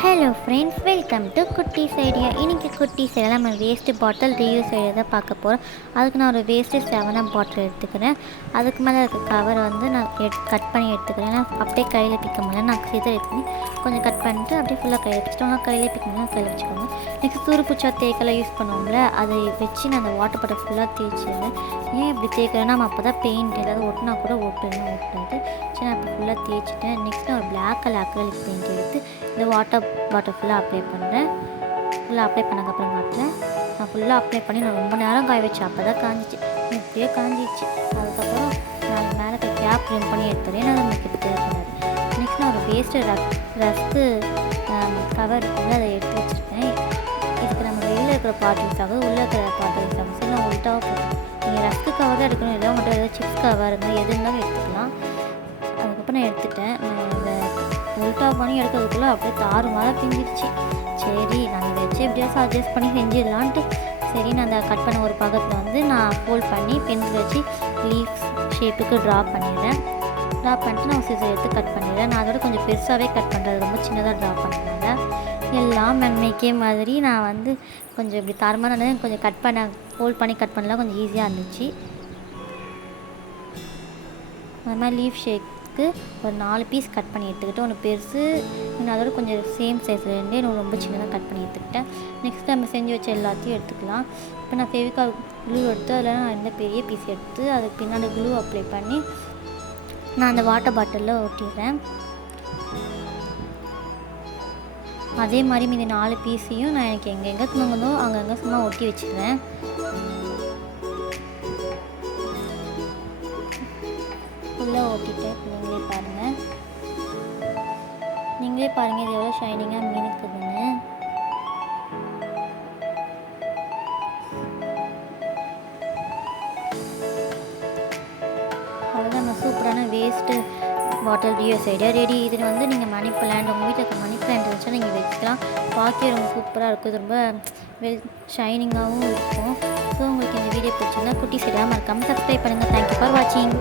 Hello friends, welcome to குட்டீஸ் idea. இன்றைக்கி குட்டீஸ் ஐடியா நம்ம வேஸ்ட்டு பாட்டில் ரீயூஸ் ஐடியா தான் பார்க்க போகிறோம். அதுக்கு நான் ஒரு வேஸ்ட்டு 7 பாட்டில் எடுத்துக்கிறேன். அதுக்கு மேலே இருக்க கவர் வந்து நான் கட் பண்ணி எடுத்துக்கிறேன். ஏன்னா அப்படியே கையில் பிக்க முடியல, நான் சேர்த்து எடுத்து கொஞ்சம் கட் பண்ணிட்டு அப்படியே ஃபுல்லாக கையில் வச்சுட்டோம். கையிலே பிக்க முடியல, கையில் வச்சுக்கோங்க. நெக்ஸ்ட் துருப்புச்சா தேக்கெல்லாம் யூஸ் பண்ணுவோம்ல, அதை வச்சு நான் அந்த வாட்டர் பாட்டில் ஃபுல்லாக தேய்ச்சிடுவேன். ஏன் இப்படி தேய்க்கிறேன்னா நம்ம அப்போ தான் பெயிண்ட் ஏதாவது ஒட்டினா கூட ஒட்டுன்னு ஒட்டாது. சரி, நான் இப்போ ஃபுல்லாக தேய்ச்சிட்டேன். நெக்ஸ்ட் நான் ஒரு பிளாக் கலர் அக்ரிலிக் பெயிண்ட் எடுத்து இந்த வாட்டர் ஃபுல்லாக அப்ளை பண்ணுறேன். ஃபுல்லாக அப்ளை பண்ணதுக்கப்புறம் காட்டுறேன். நான் ஃபுல்லாக அப்ளை பண்ணி நான் ரொம்ப நேரம் காய வச்சேன். அப்போ தான் காஞ்சிச்சு, இப்படியே காஞ்சிச்சு. அதுக்கப்புறம் நான் மேலே கேப் ரிம் பண்ணி எடுத்துறேன். நான் நமக்கு இது தேவைப்படாது. நெக்ஸ்ட் நான் ஒரு வேஸ்ட்டு ரஸ்க்கு கவர் இருக்குள்ள அதை எடுத்து வச்சுருக்கேன். இதுக்கு நம்ம வெளியில் இருக்கிற பாட்டில்ஸாக உள்ளே இருக்கிற பாட்டில்ஸாக சரி நான் உள்ட்டாக போகிறேன். நீங்கள் ரஸ்க்கு கவர் தான் எடுக்கணும், இல்லை உங்கள்கிட்ட ஏதாவது சிப்ஸ் கவர் இருந்தால் எது இருந்தாலும் எடுத்துக்கலாம். அதுக்கப்புறம் நான் எடுத்துட்டேன். இந்த உல்ட்டா பண்ணி எடுக்கிறதுக்குள்ளே அப்படியே தாறுமாறாக பிஞ்சிருச்சு. சரி, நாங்கள் இதை வச்சு எப்படியாச்சும் அட்ஜஸ்ட் பண்ணி செஞ்சிடலான்ட்டு சரி நான் அந்த கட் பண்ண ஒரு பக்கத்தில் வந்து நான் ஃபோல்ட் பண்ணி பென்சில் வச்சு லீஃப் ஷேப்புக்கு ட்ரா பண்ணிடுறேன். ட்ரா பண்ணிட்டு நான் சிசர் எடுத்து கட் பண்ணிடுறேன். நான் அதோட கொஞ்சம் பெருசாகவே கட் பண்ணுறது, ரொம்ப சின்னதாக ட்ரா பண்ணுறேன். எல்லாம் மென்மைக்கே மாதிரி நான் வந்து கொஞ்சம் இப்படி தாறுமாறாக கொஞ்சம் கட் பண்ண ஃபோல்ட் பண்ணி கட் பண்ணலாம், கொஞ்சம் ஈஸியாக இருந்துச்சு. அது மாதிரி லீஃப் ஷேப்க்கு ஒரு 4 பீஸ் கட் பண்ணி எடுத்துக்கிட்டு, ஒன்று பெருசு, இன்னும் அதோட கொஞ்சம் சேம் சைஸில் இருந்தே இன்னும் ரொம்ப சின்னதாக கட் பண்ணி எடுத்துக்கிட்டேன். நெக்ஸ்ட் நம்ம செஞ்சு வச்ச எல்லாத்தையும் எடுத்துக்கலாம். இப்போ நான் ஃபெவிகால் க்ளூ எடுத்து அதில் நான் இந்த பெரிய பீஸ் எடுத்து அதுக்கு பின்னாடி க்ளூ அப்ளை பண்ணி நான் அந்த வாட்டர் பாட்டிலில் ஒட்டிடுறேன். அதே மாதிரி மீதி 4 பீஸையும் நான் எனக்கு எங்கெங்கே தூங்குதோ அங்கங்கே சும்மா ஒட்டி வச்சுருவேன். ஃபுல்லாக ஓட்டிட்டேன். நீங்களே பாருங்கள் இது எவ்வளோ ஷைனிங்காக மினுக்குதுன்னு. அவ்வளோதான், நம்ம சூப்பரான வேஸ்ட்டு பாட்டில் ரீயூஸ் ஐடியா ரெடி. இதில் வந்து நீங்கள் மணி பிளான்ட், உங்கள் வீட்டில் இருக்க மணி பிளான்ட் இருந்துச்சா நீங்கள் வச்சுக்கலாம். பார்க்கவே ரொம்ப சூப்பராக இருக்கும். இது ரொம்ப ஷைனிங்காகவும் இருக்கும். ஸோ உங்களுக்கு இந்த வீடியோ பிடிச்சிருந்தா குட்டி சரியாக மறக்காமல் சப்ஸ்கிரைப் பண்ணுங்கள். தேங்க்யூ ஃபார் வாட்சிங்.